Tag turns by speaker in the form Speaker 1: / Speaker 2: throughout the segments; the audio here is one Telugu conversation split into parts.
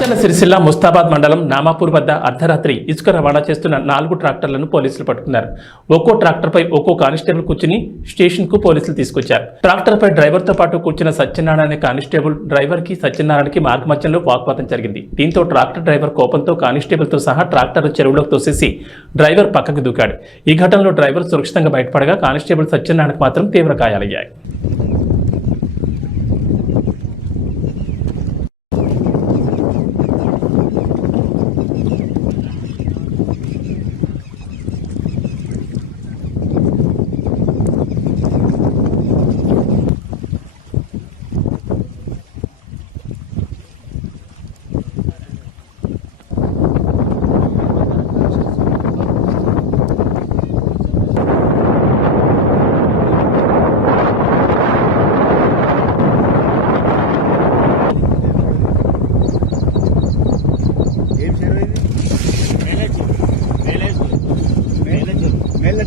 Speaker 1: రాజన్న సిరిసిల్ల ముస్తాబాద్ మండలం నామాపూర్ వద్ద అర్ధరాత్రి ఇసుక రవాణా చేస్తున్న నాలుగు ట్రాక్టర్లను పోలీసులు పట్టుకున్నారు. ఒక్కో ట్రాక్టర్పై ఒక్కో కానిస్టేబుల్ కూర్చుని స్టేషన్కు పోలీసులు తీసుకొచ్చారు. ట్రాక్టర్పై డ్రైవర్తో పాటు కూర్చున్న సత్యనారాయణ కానిస్టేబుల్ డ్రైవర్కి సత్యనారాయణకి మార్గమధ్యంలో వాగ్వాదం జరిగింది. దీంతో ట్రాక్టర్ డ్రైవర్ కోపంతో కానిస్టేబుల్తో సహా ట్రాక్టర్ చెరువులోకి తోసేసి డ్రైవర్ పక్కకు దూకాడు. ఈ ఘటనలో డ్రైవర్ సురక్షితంగా బయటపడగా కానిస్టేబుల్ సత్యనారాయణకు మాత్రం తీవ్ర గాయాలయ్యాయి.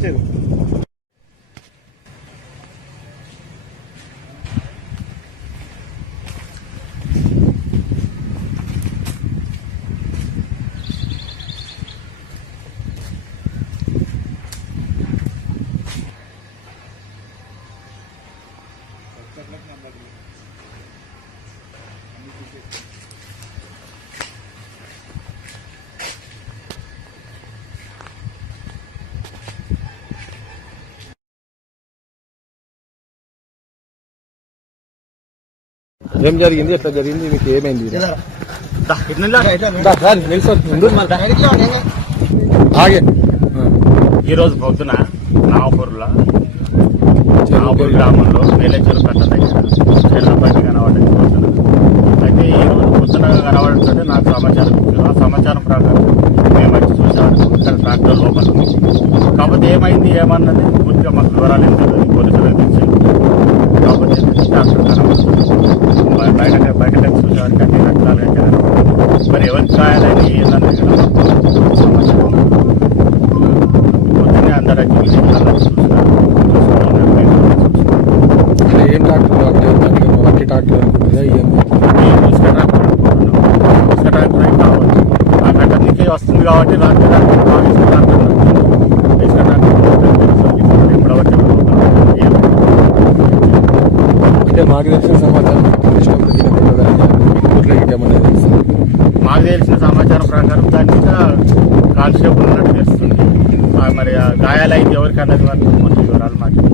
Speaker 2: Santiago. Thank you.
Speaker 3: ఏం జరిగింది? ఎట్లా జరిగింది? మీకు ఏమైంది? ఆగే.
Speaker 4: ఈ రోజు పొద్దున నాగపూర్లో నాగపూర్ గ్రామంలో మేలేశ్వర కట్ట దగ్గర ఎర్రబండి కనబడింది పొద్దున. అయితే ఈ రోజు పొద్దున కనబడుతుంటే నాకు సమాచారం ఆ సమాచారం ప్రకారం మేము వచ్చి చూసాము ఇక్కడ ట్రాక్టర్ లోపల. కాకపోతే ఏమైంది ఏమన్నది పూర్తిగా మాకు వివరాలు ఏం తెలియదు. పోలీసులు తెలిసి కాకపోతే ట్రాక్టర్ బయట బయట అన్ని రకాలుగా కనబడుతుంది. మరి ఎవరికి కాయాలని. పొద్దున్నే అందరూ
Speaker 3: ఏం డాక్టర్ వట్టి డాక్టర్
Speaker 4: నుంచి వస్తుంది కాబట్టి పోతుంది. ఏం
Speaker 3: అంటే మాకు తెలిసిన సమాచారం కృష్ణప్పుడు దీని ఊర్లో ఏమన్నా
Speaker 4: మాకు తెలిసిన సమాచారం ప్రకారం దాని మీద కానిస్టేబుల్ ఉన్నట్టు తెలుస్తుంది. మరి గాయాలైతే ఎవరికి అన్నది వరకు మన వివరాలు మాకు